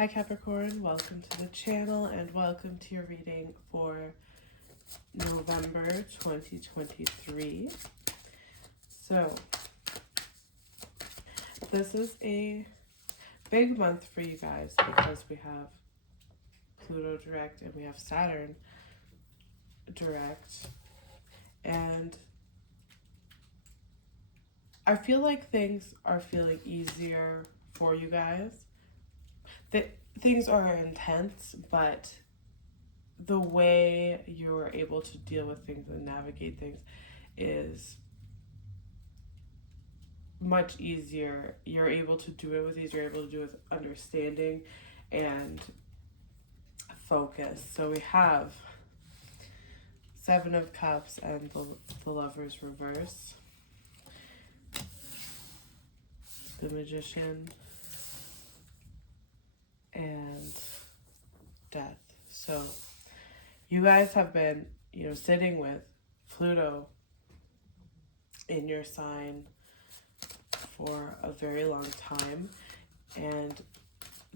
Hi Capricorn, welcome to the channel and welcome to your reading for November 2023. So, this is a big month for you guys because we have Pluto direct and we have Saturn direct. And I feel like things are feeling easier for you guys. Things are intense, but the way you're able to deal with things and navigate things is much easier. You're able to do it with ease. You're able to do it with understanding and focus. So we have Seven of Cups and the Lover's reverse, the Magician, and Death. So you guys have been, sitting with Pluto in your sign for a very long time, and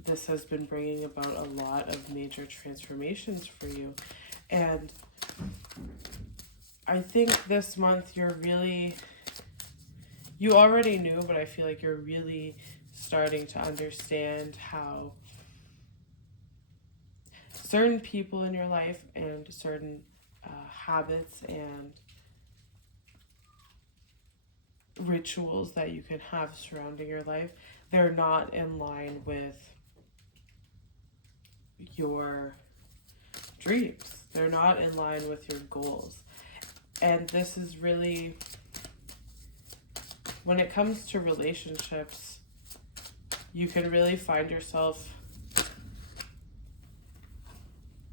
this has been bringing about a lot of major transformations for you. And I think this month you already knew, but I feel like you're really starting to understand how certain people in your life and certain habits and rituals that you can have surrounding your life, they're not in line with your dreams. They're not in line with your goals. And this is really, when it comes to relationships, you can really find yourself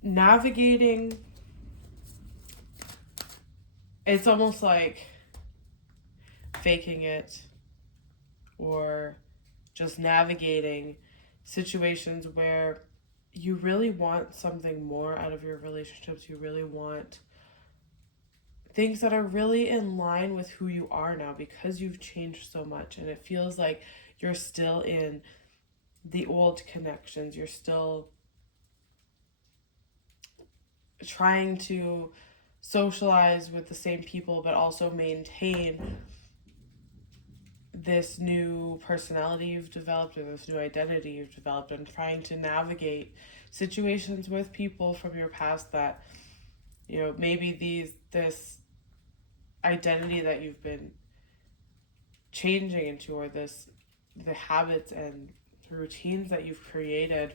navigating. It's almost like faking it or just navigating situations where you really want something more out of your relationships. You really want things that are really in line with who you are now because you've changed so much, and it feels like you're still in the old connections. You're still trying to socialize with the same people but also maintain this new personality you've developed or this new identity you've developed, and trying to navigate situations with people from your past that, maybe this identity that you've been changing into, or the habits and routines that you've created,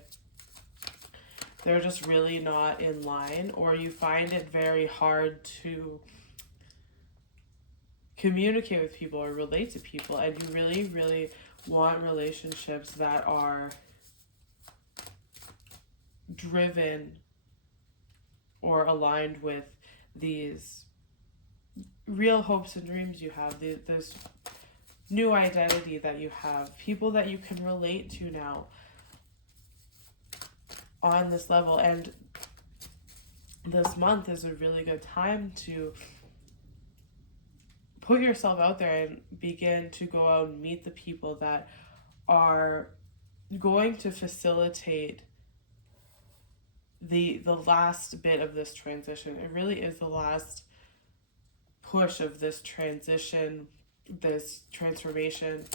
they're just really not in line, or you find it very hard to communicate with people or relate to people, and you really, really want relationships that are driven or aligned with these real hopes and dreams you have, this new identity that you have, people that you can relate to now on this level. And this month is a really good time to put yourself out there and begin to go out and meet the people that are going to facilitate the last bit of this transition. It really is the last push of this transition, this transformation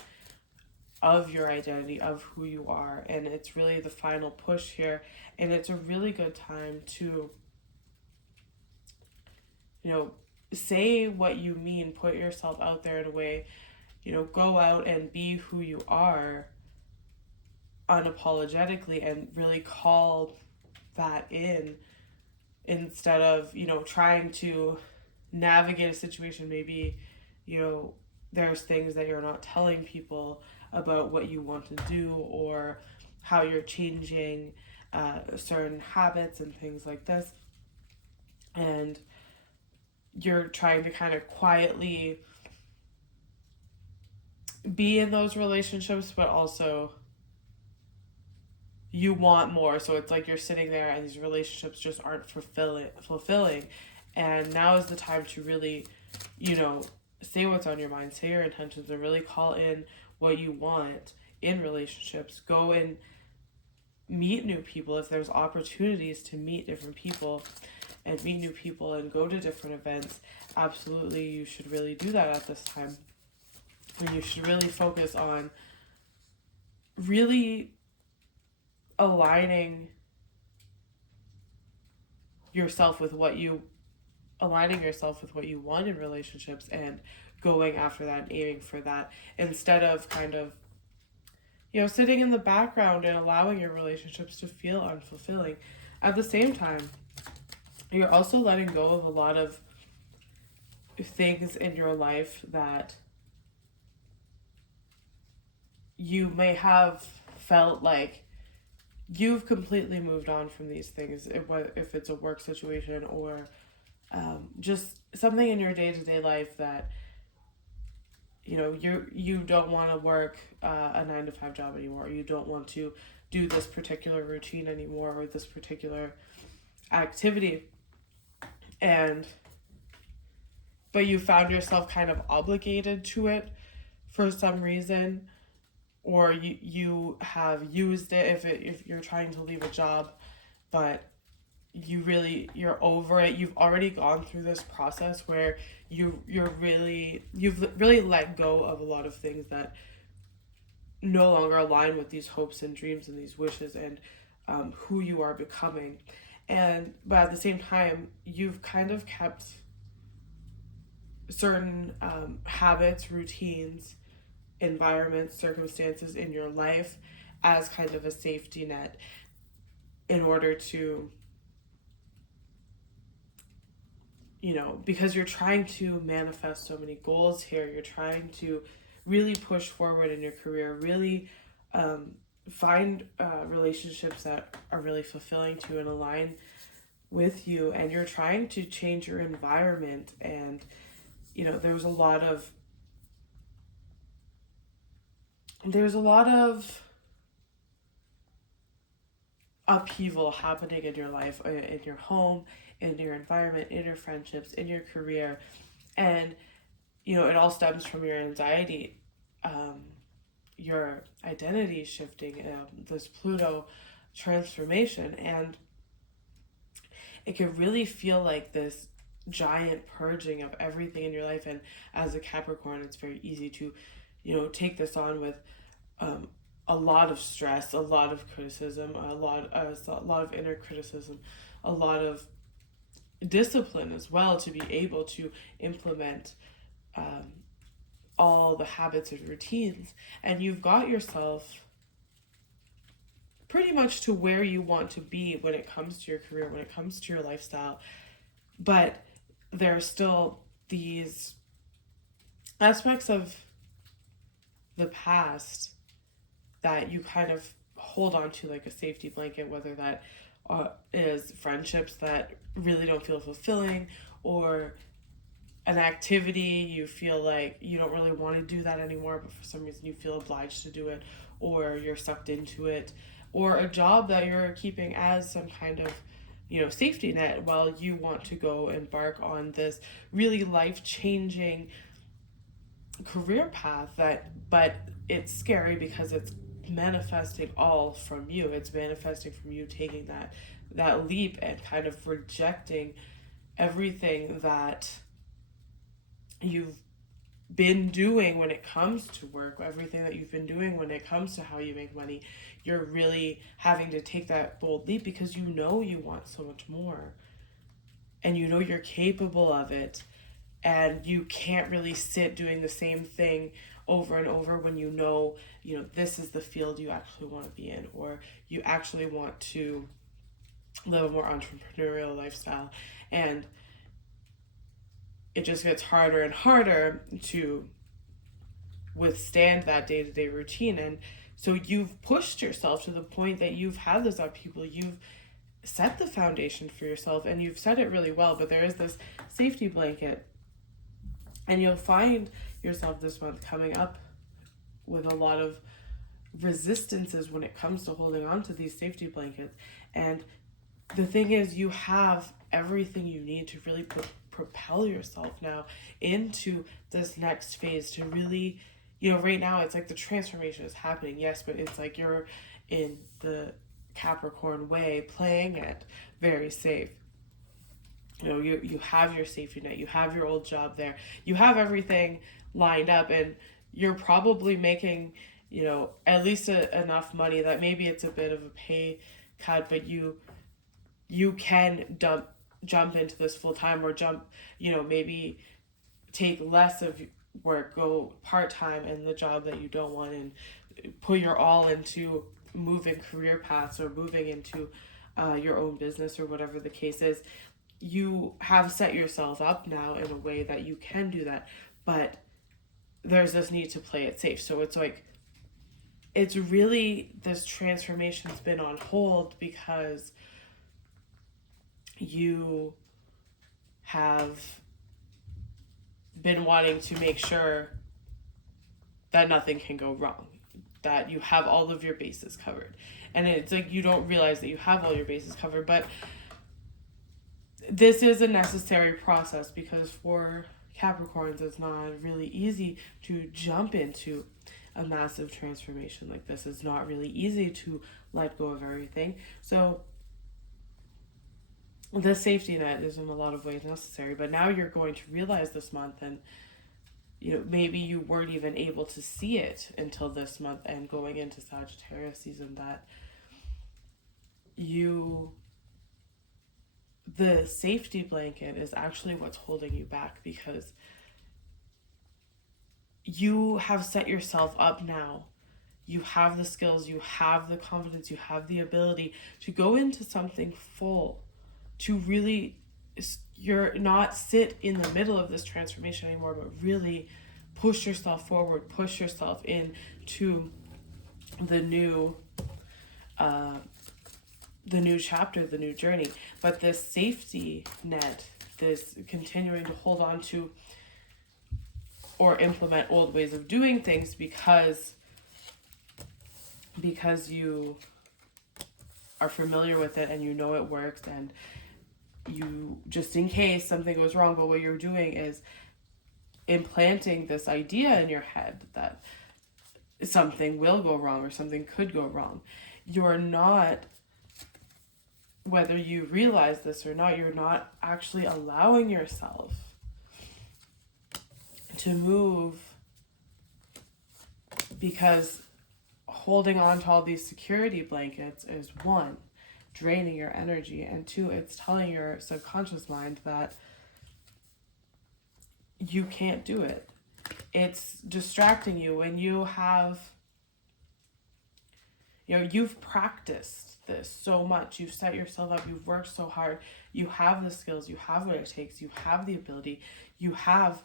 of your identity, of who you are, and it's really the final push here. And it's a really good time to say what you mean, put yourself out there in a way, go out and be who you are unapologetically, and really call that in, instead of, trying to navigate a situation. Maybe, there's things that you're not telling people about what you want to do, or how you're changing certain habits and things like this. And you're trying to kind of quietly be in those relationships, but also you want more. So it's like you're sitting there and these relationships just aren't fulfilling. And now is the time to really, say what's on your mind, say your intentions, and really call in what you want in relationships. Go and meet new people, if there's opportunities to meet different people and meet new people and go to different events, absolutely you should really do that at this time. And you should really focus on really aligning yourself with what you want in relationships, and going after that and aiming for that, instead of kind of, sitting in the background and allowing your relationships to feel unfulfilling. At the same time, you're also letting go of a lot of things in your life that you may have felt like you've completely moved on from these things, if it's a work situation or just something in your day-to-day life that you don't want to work a 9-to-5 job anymore, or you don't want to do this particular routine anymore, or this particular activity, but you found yourself kind of obligated to it for some reason, or you have used it, if you're trying to leave a job, but you're over it. You've already gone through this process where you've really let go of a lot of things that no longer align with these hopes and dreams and these wishes and who you are becoming. But at the same time, you've kind of kept certain habits, routines, environments, circumstances in your life as kind of a safety net, in order to, because you're trying to manifest so many goals here. You're trying to really push forward in your career, really find relationships that are really fulfilling to you and align with you, and you're trying to change your environment. And there's a lot of upheaval happening in your life, in your home, in your environment, in your friendships, in your career. And it all stems from your anxiety, your identity shifting, this Pluto transformation. And it can really feel like this giant purging of everything in your life. And as a Capricorn, it's very easy to take this on with a lot of stress, a lot of criticism, a lot of inner criticism, a lot of discipline as well, to be able to implement all the habits and routines. And you've got yourself pretty much to where you want to be when it comes to your career, when it comes to your lifestyle. But there are still these aspects of the past that you kind of hold on to like a safety blanket, whether that is friendships that really don't feel fulfilling, or an activity you feel like you don't really want to do that anymore, but for some reason you feel obliged to do it, or you're sucked into it, or a job that you're keeping as some kind of safety net while you want to go embark on this really life-changing career path. But it's scary because it's manifesting all from you. It's manifesting from you taking that leap and kind of rejecting everything that you've been doing when it comes to work, everything that you've been doing when it comes to how you make money. You're really having to take that bold leap because you want so much more, and you're capable of it, and you can't really sit doing the same thing over and over when this is the field you actually want to be in, or you actually want to live a more entrepreneurial lifestyle. And it just gets harder and harder to withstand that day-to-day routine. And so you've pushed yourself to the point that you've had this upheaval. You've set the foundation for yourself, and you've set it really well, but there is this safety blanket. And you'll find yourself this month coming up with a lot of resistances when it comes to holding on to these safety blankets. And the thing is, you have everything you need to really propel yourself now into this next phase, to really, right now it's like the transformation is happening, yes, but it's like you're in the Capricorn way, playing it very safe. You know, you have your safety net, you have your old job there, you have everything lined up, and you're probably making, you know, at least enough money that maybe it's a bit of a pay cut, but you can jump into this full time, or jump, you know, maybe take less of work, go part time in the job that you don't want, and put your all into moving career paths, or moving into your own business, or whatever the case is. You have set yourself up now in a way that you can do that, but there's this need to play it safe. So it's like, it's really, this transformation's been on hold because you have been wanting to make sure that nothing can go wrong, that you have all of your bases covered. And it's like, you don't realize that you have all your bases covered, but this is a necessary process, because for Capricorns, it's not really easy to jump into a massive transformation like this. It's not really easy to let go of everything. So the safety net is in a lot of ways necessary, but now you're going to realize this month, and you know, maybe you weren't even able to see it until this month and going into Sagittarius season, that the safety blanket is actually what's holding you back, because you have set yourself up now. You have the skills, you have the confidence, you have the ability to go into something full, to really, you're not sit in the middle of this transformation anymore, but really push yourself forward, push yourself into the new chapter, the new journey. But this safety net, this continuing to hold on to or implement old ways of doing things because you are familiar with it and you know it works, and you, just in case something goes wrong, but what you're doing is implanting this idea in your head that something will go wrong or something could go wrong. You're not, whether you realize this or not, you're not actually allowing yourself to move, because holding on to all these security blankets is, one, draining your energy, and two, it's telling your subconscious mind that you can't do it. It's distracting you when you have, you know, you've practiced this so much, you've set yourself up, you've worked so hard, you have the skills, you have what it takes, you have the ability, you have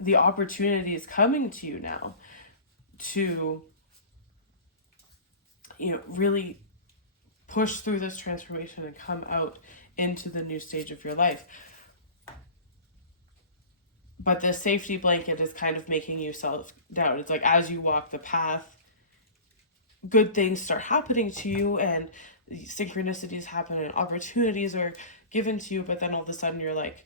the opportunities coming to you now to, you know, really push through this transformation and come out into the new stage of your life. But the safety blanket is kind of making you self-doubt. It's like, as you walk the path, good things start happening to you, and synchronicities happen and opportunities are given to you, but then all of a sudden you're like,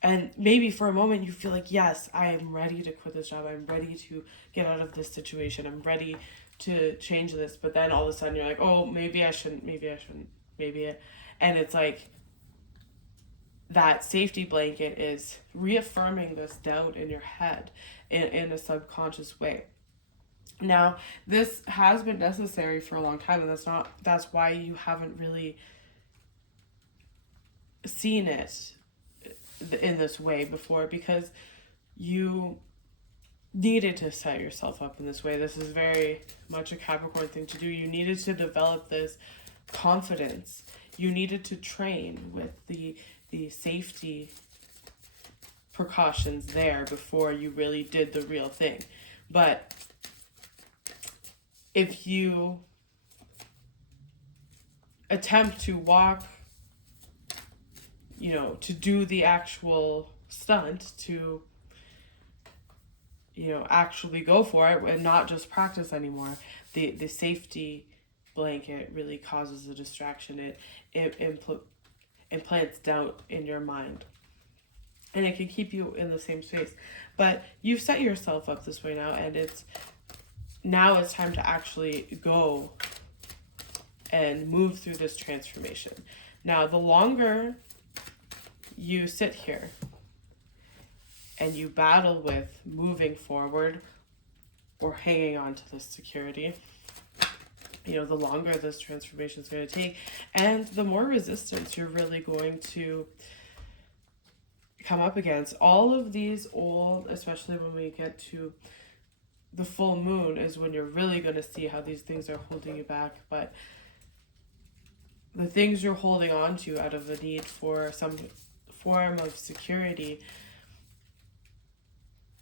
and maybe for a moment you feel like, yes, I am ready to quit this job, I'm ready to get out of this situation, I'm ready to change this, but then all of a sudden you're like, oh, maybe I shouldn't, and it's like, that safety blanket is reaffirming this doubt in your head in a subconscious way. Now, this has been necessary for a long time, and that's why you haven't really seen it in this way before, because you needed to set yourself up in this way. This is very much a Capricorn thing to do. You needed to develop this confidence. You needed to train with the safety precautions there before you really did the real thing. But if you attempt to walk, you know, to do the actual stunt, to, you know, actually go for it and not just practice anymore, the safety blanket really causes a distraction. It implants doubt in your mind, and it can keep you in the same space. But you've set yourself up this way now, and it's now it's time to actually go and move through this transformation. Now, the longer you sit here and you battle with moving forward or hanging on to this security, the longer this transformation is going to take, and the more resistance you're really going to come up against. All of these old, especially when we get to the full moon, is when you're really going to see how these things are holding you back. But the things you're holding on to out of a need for some form of security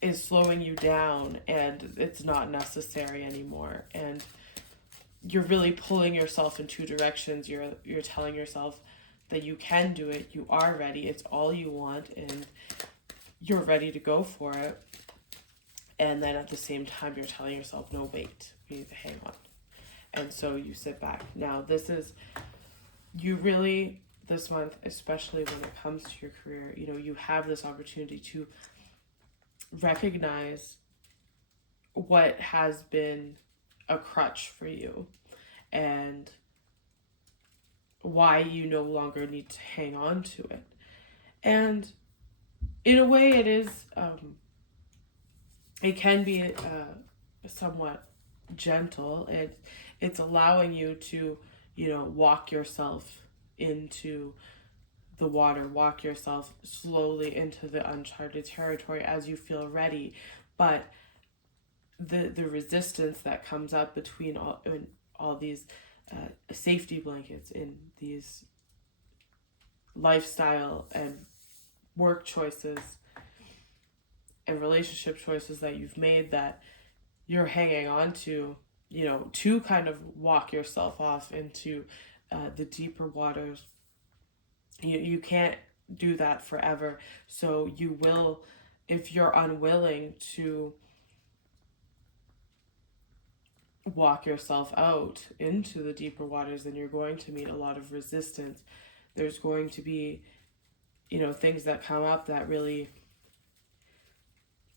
is slowing you down, and it's not necessary anymore. And you're really pulling yourself in two directions. You're telling yourself that you can do it, you are ready, it's all you want, and you're ready to go for it. And then at the same time, you're telling yourself, no, wait, we need to hang on. And so you sit back. Now, this month, especially when it comes to your career, you have this opportunity to recognize what has been a crutch for you and why you no longer need to hang on to it. And in a way, it is, it can be somewhat gentle. It's allowing you to, walk yourself into the water, walk yourself slowly into the uncharted territory as you feel ready. But the resistance that comes up between all these safety blankets in these lifestyle and work choices and relationship choices that you've made, that you're hanging on to, to kind of walk yourself off into the deeper waters. You can't do that forever. So you will, if you're unwilling to walk yourself out into the deeper waters, then you're going to meet a lot of resistance. There's going to be, things that come up that really,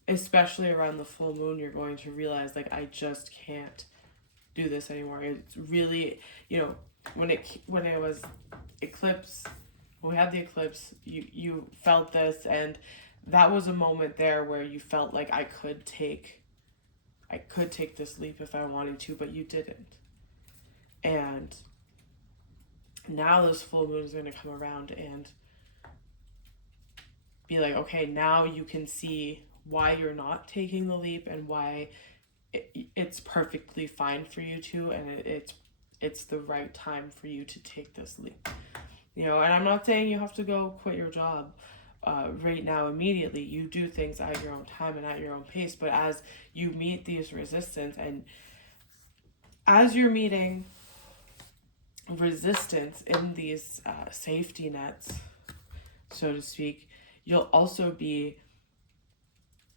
especially around the full moon, you're going to realize, like, I just can't do this anymore. It's really, when it was eclipse, when we had the eclipse, you felt this, and that was a moment there where you felt like I could take this leap if I wanted to, but you didn't. And now this full moon is going to come around and be like, okay, now you can see why you're not taking the leap and why it's perfectly fine for you to, and it's the right time for you to take this leap. And I'm not saying you have to go quit your job right now immediately. You do things at your own time and at your own pace, but as you meet these resistance, and as you're meeting resistance in these safety nets, so to speak, you'll also be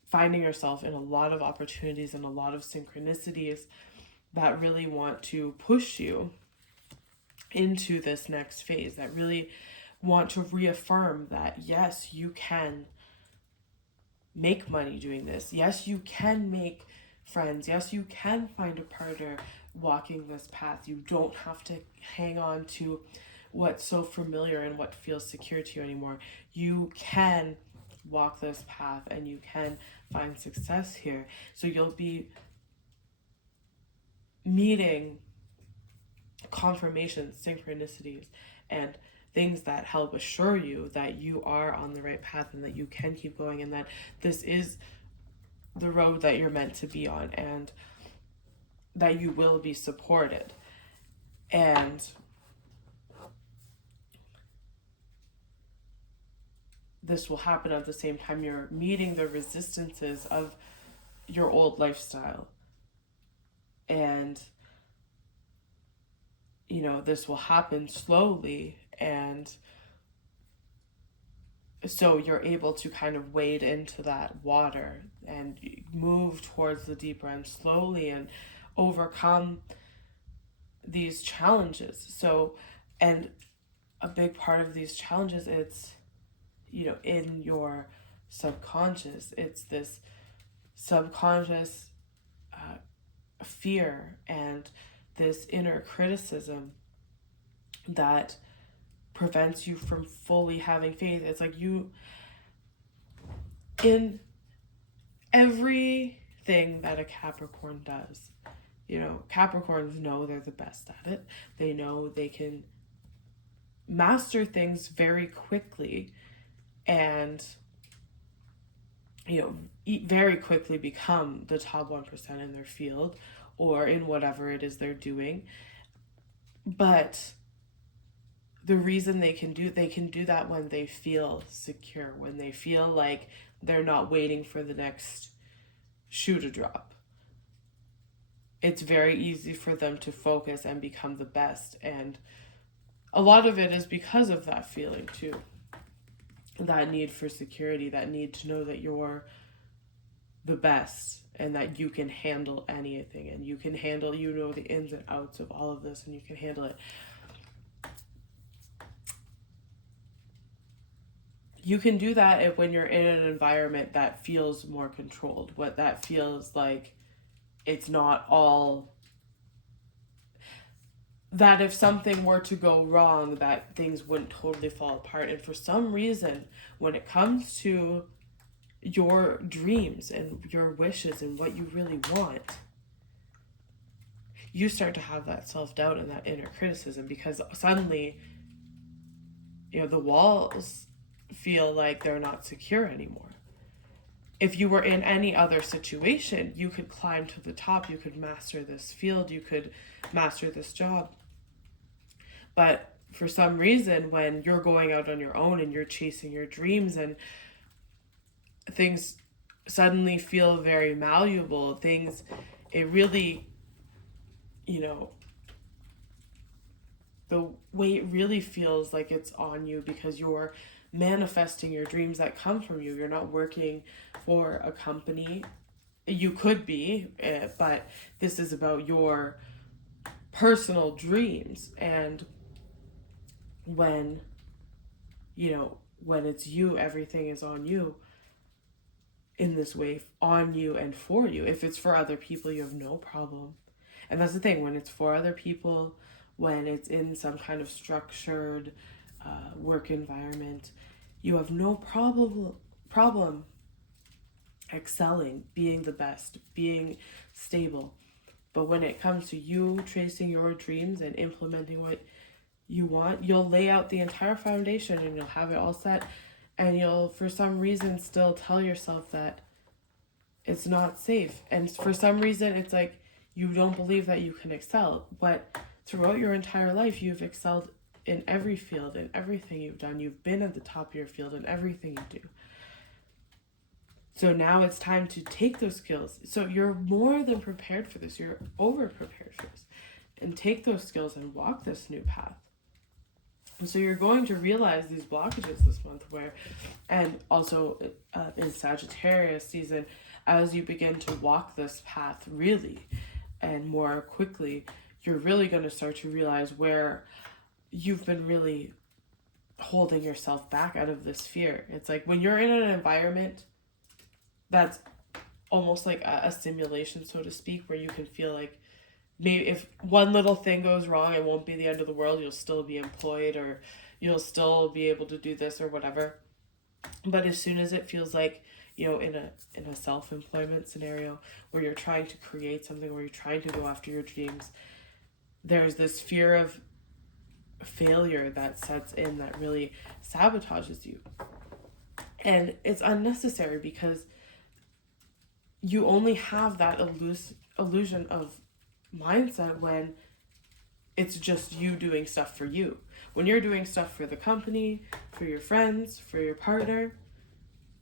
finding yourself in a lot of opportunities and a lot of synchronicities that really want to push you into this next phase, that really want to reaffirm that, yes, you can make money doing this. Yes, you can make friends. Yes, you can find a partner walking this path. You don't have to hang on to what's so familiar and what feels secure to you anymore. You can walk this path and you can find success here. So you'll be meeting confirmations, synchronicities, and things that help assure you that you are on the right path and that you can keep going, and that this is the road that you're meant to be on, and that you will be supported. And this will happen at the same time you're meeting the resistances of your old lifestyle. And this will happen slowly, and so you're able to kind of wade into that water and move towards the deeper end slowly and overcome these challenges. So, and a big part of these challenges, it's, in your subconscious. It's this subconscious fear and this inner criticism that prevents you from fully having faith. It's like in everything that a Capricorn does, Capricorns know they're the best at it. They know they can master things very quickly and, very quickly become the top 1% in their field or in whatever it is they're doing. But the reason they can do that when they feel secure, when they feel like they're not waiting for the next shoe to drop. It's very easy for them to focus and become the best. And a lot of it is because of that feeling too. That need for security, that need to know that you're the best and that you can handle anything and you can handle, the ins and outs of all of this and you can handle it. You can do that when you're in an environment that feels more controlled, what that feels like it's not all, that if something were to go wrong, that things wouldn't totally fall apart. And for some reason, when it comes to your dreams and your wishes and what you really want, you start to have that self-doubt and that inner criticism because suddenly, the walls feel like they're not secure anymore. If you were in any other situation, you could climb to the top, you could master this field, you could master this job. But for some reason, when you're going out on your own and you're chasing your dreams and things suddenly feel very malleable, it really, the weight really feels like it's on you because you're manifesting your dreams that come from you. You're not working for a company. You could be, but this is about your personal dreams. And when it's you, everything is on you in this way, on you and for you. If it's for other people, you have no problem. And that's the thing, when it's for other people, when it's in some kind of structured work environment, you have no problem excelling, being the best, being stable. But when it comes to you tracing your dreams and implementing what you want, you'll lay out the entire foundation and you'll have it all set, and you'll for some reason still tell yourself that it's not safe. And for some reason it's like you don't believe that you can excel, but throughout your entire life you've excelled in every field, in everything you've done. You've been at the top of your field in everything you do. So now it's time to take those skills. So you're more than prepared for this. You're over prepared for this. And take those skills and walk this new path. And so you're going to realize these blockages this month and also in Sagittarius season, as you begin to walk this path really and more quickly, you're really going to start to realize where you've been really holding yourself back out of this fear. It's like when you're in an environment that's almost like a simulation, so to speak, where you can feel like maybe if one little thing goes wrong, it won't be the end of the world. You'll still be employed or you'll still be able to do this or whatever. But as soon as it feels like, in a self-employment scenario where you're trying to create something, where you're trying to go after your dreams, there's this fear of failure that sets in that really sabotages you. And it's unnecessary because you only have that illusion of mindset when it's just you doing stuff for you. When you're doing stuff for the company, for your friends, for your partner,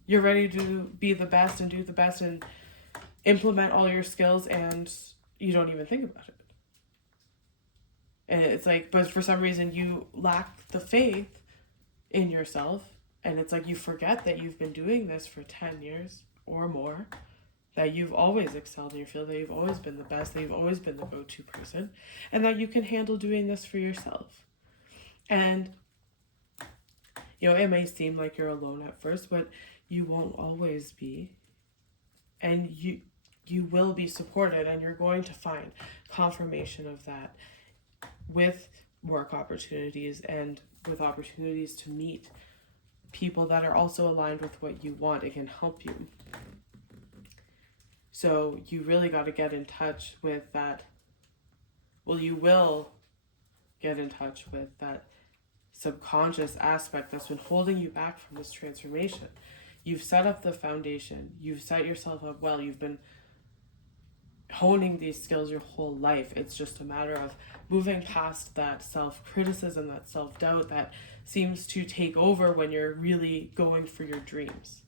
you're ready to be the best and do the best and implement all your skills, and you don't even think about it. And it's like, but for some reason you lack the faith in yourself, and it's like you forget that you've been doing this for 10 years or more, that you've always excelled in your field, that you've always been the best, that you've always been the go-to person, and that you can handle doing this for yourself. And, it may seem like you're alone at first, but you won't always be. And you will be supported, and you're going to find confirmation of that with work opportunities and with opportunities to meet people that are also aligned with what you want and can help you. So you really got to get in touch with that. Well, you will get in touch with that subconscious aspect that's been holding you back from this transformation. You've set up the foundation. You've set yourself up well. You've been honing these skills your whole life. It's just a matter of moving past that self-criticism, that self-doubt that seems to take over when you're really going for your dreams.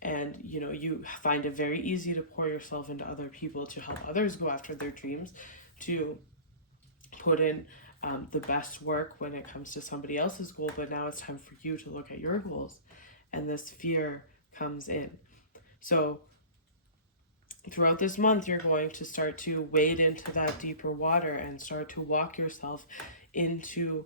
And, you know, you find it very easy to pour yourself into other people, to help others go after their dreams, to put in the best work when it comes to somebody else's goal. But now it's time for you to look at your goals, and this fear comes in. So throughout this month, you're going to start to wade into that deeper water and start to walk yourself into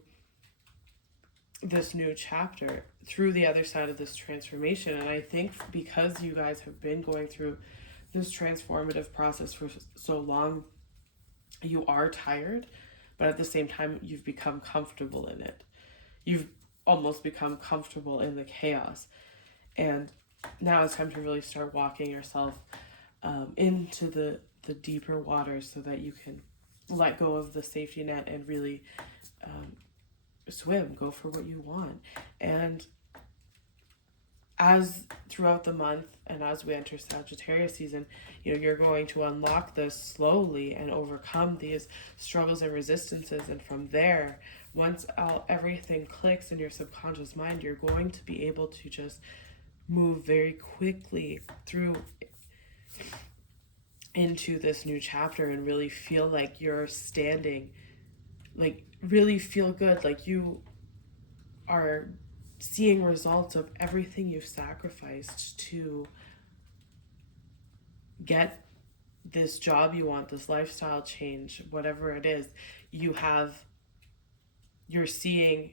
this new chapter through the other side of this transformation. And I think because you guys have been going through this transformative process for so long, you are tired, but at the same time, you've become comfortable in it. You've almost become comfortable in the chaos. And now it's time to really start walking yourself into the deeper waters so that you can let go of the safety net and really swim, go for what you want. And as throughout the month and as we enter Sagittarius season, you know, you're going to unlock this slowly and overcome these struggles and resistances. And from there, once everything clicks in your subconscious mind, you're going to be able to just move very quickly through into this new chapter and really feel like you're standing, like really feel good, like you are seeing results of everything you've sacrificed to get this job you want, this lifestyle change, whatever it is. You're seeing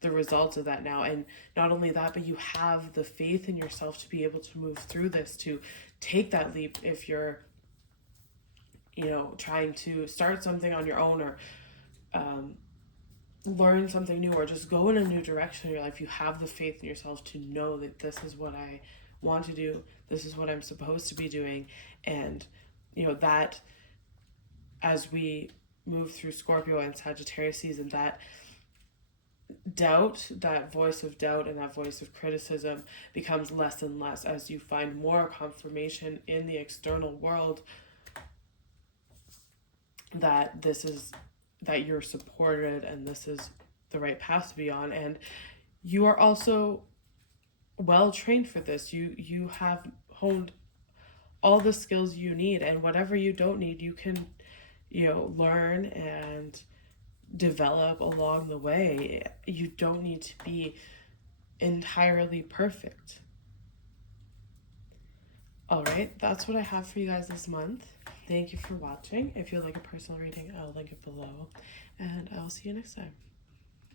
the results of that now. And not only that, but you have the faith in yourself to be able to move through this, to take that leap if you're, you know, trying to start something on your own, or learn something new, or just go in a new direction in your life. You have the faith in yourself to know that this is what I want to do, this is what I'm supposed to be doing. And you know that as we move through Scorpio and Sagittarius season, that doubt, that voice of doubt and that voice of criticism becomes less and less as you find more confirmation in the external world that that you're supported and this is the right path to be on. And you are also well trained for this. You have honed all the skills you need, and whatever you don't need, you can, you know, learn and develop along the way. You don't need to be entirely perfect. All right, that's what I have for you guys this month. Thank you for watching. If you'd like a personal reading, I'll link it below, and I'll see you next time.